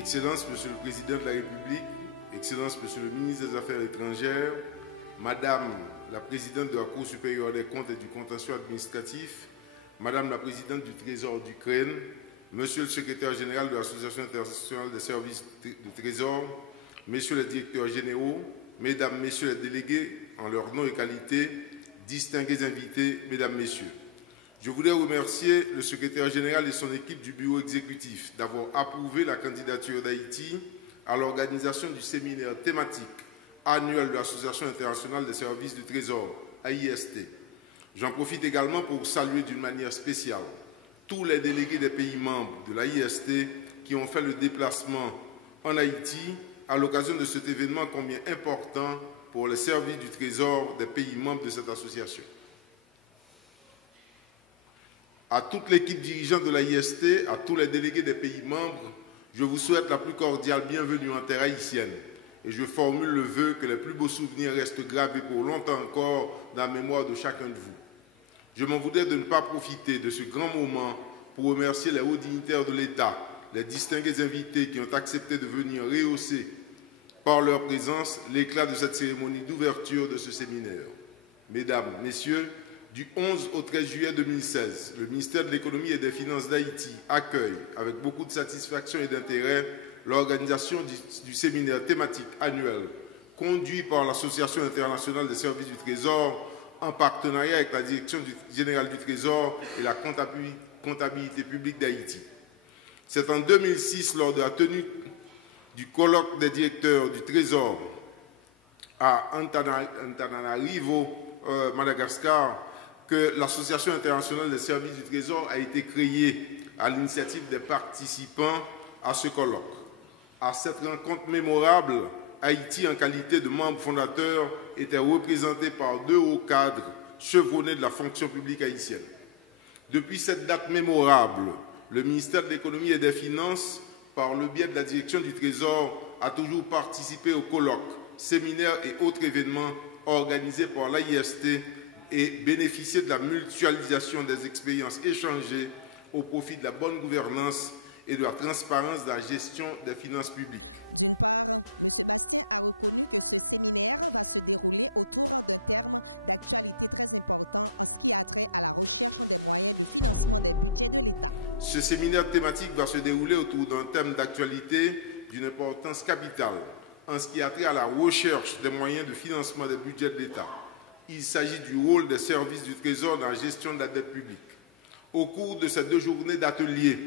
Excellences, Monsieur le Président de la République, Excellences, Monsieur le Ministre des Affaires étrangères, Madame la Présidente de la Cour supérieure des comptes et du contentieux administratif, Madame la Présidente du Trésor d'Ukraine, Monsieur le Secrétaire général de l'Association internationale des services de Trésor, Messieurs les directeurs généraux, Mesdames, Messieurs les délégués, en leur nom et qualité, distingués invités, Mesdames, Messieurs. Je voudrais remercier le secrétaire général et son équipe du bureau exécutif d'avoir approuvé la candidature d'Haïti à l'organisation du séminaire thématique annuel de l'Association internationale des services du Trésor, AIST. J'en profite également pour saluer d'une manière spéciale tous les délégués des pays membres de l'AIST qui ont fait le déplacement en Haïti à l'occasion de cet événement combien important pour les services du Trésor des pays membres de cette association. À toute l'équipe dirigeante de l'AIST, à tous les délégués des pays membres, je vous souhaite la plus cordiale bienvenue en terre haïtienne et je formule le vœu que les plus beaux souvenirs restent gravés pour longtemps encore dans la mémoire de chacun de vous. Je m'en voudrais de ne pas profiter de ce grand moment pour remercier les hauts dignitaires de l'État, les distingués invités qui ont accepté de venir rehausser par leur présence l'éclat de cette cérémonie d'ouverture de ce séminaire. Mesdames, Messieurs, du 11 au 13 juillet 2016, le ministère de l'Économie et des Finances d'Haïti accueille avec beaucoup de satisfaction et d'intérêt l'organisation du séminaire thématique annuel conduit par l'Association internationale des services du Trésor en partenariat avec la Direction générale du Trésor et la comptabilité publique d'Haïti. C'est en 2006, lors de la tenue du colloque des directeurs du Trésor à Antananarivo, Madagascar, que l'Association internationale des services du Trésor a été créée à l'initiative des participants à ce colloque. À cette rencontre mémorable, Haïti, en qualité de membre fondateur, était représenté par 2 hauts cadres chevronnés de la fonction publique haïtienne. Depuis cette date mémorable, le ministère de l'Économie et des Finances, par le biais de la Direction du Trésor, a toujours participé aux colloques, séminaires et autres événements organisés par l'AIST et bénéficié de la mutualisation des expériences échangées au profit de la bonne gouvernance et de la transparence dans la gestion des finances publiques. Ce séminaire thématique va se dérouler autour d'un thème d'actualité d'une importance capitale en ce qui a trait à la recherche des moyens de financement des budgets de l'État. Il s'agit du rôle des services du Trésor dans la gestion de la dette publique. Au cours de ces 2 journées d'atelier,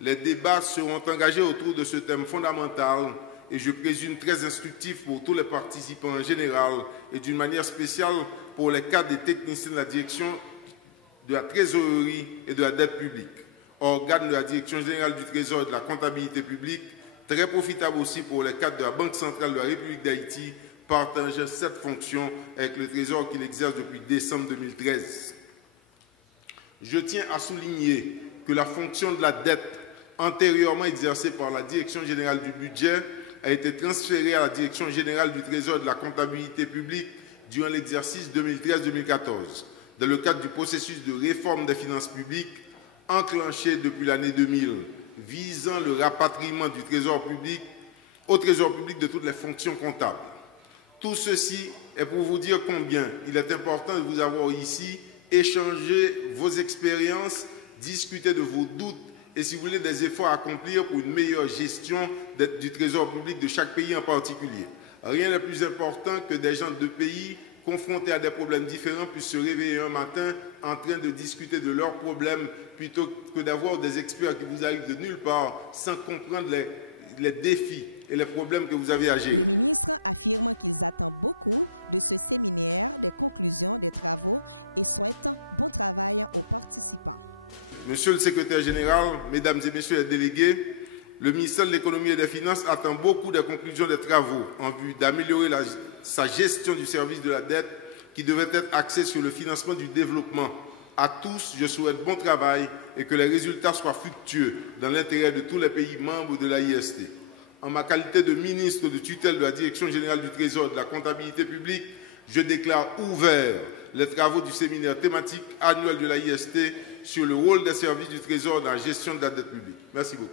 les débats seront engagés autour de ce thème fondamental et je présume très instructif pour tous les participants en général et d'une manière spéciale pour les cadres et techniciens de la direction de la trésorerie et de la dette publique, organe de la Direction générale du Trésor et de la comptabilité publique, très profitable aussi pour les cadres de la Banque centrale de la République d'Haïti, partageant cette fonction avec le Trésor qu'il exerce depuis décembre 2013. Je tiens à souligner que la fonction de la dette antérieurement exercée par la Direction générale du budget a été transférée à la Direction générale du Trésor et de la comptabilité publique durant l'exercice 2013-2014, dans le cadre du processus de réforme des finances publiques enclenché depuis l'année 2000, visant le rapatriement du Trésor public au Trésor public de toutes les fonctions comptables. Tout ceci est pour vous dire combien il est important de vous avoir ici, échanger vos expériences, discuter de vos doutes et si vous voulez des efforts à accomplir pour une meilleure gestion du Trésor public de chaque pays en particulier. Rien n'est plus important que des gens de pays confrontés à des problèmes différents puissent se réveiller un matin en train de discuter de leurs problèmes plutôt que d'avoir des experts qui vous arrivent de nulle part sans comprendre les défis et les problèmes que vous avez à gérer. Monsieur le secrétaire général, mesdames et messieurs les délégués, le ministère de l'Économie et des Finances attend beaucoup des conclusions des travaux en vue d'améliorer sa gestion du service de la dette qui devrait être axée sur le financement du développement. À tous, je souhaite bon travail et que les résultats soient fructueux dans l'intérêt de tous les pays membres de l'AIST. En ma qualité de ministre de tutelle de la Direction générale du Trésor et de la comptabilité publique, je déclare ouverts les travaux du séminaire thématique annuel de l'AIST sur le rôle des services du Trésor dans la gestion de la dette publique. Merci beaucoup.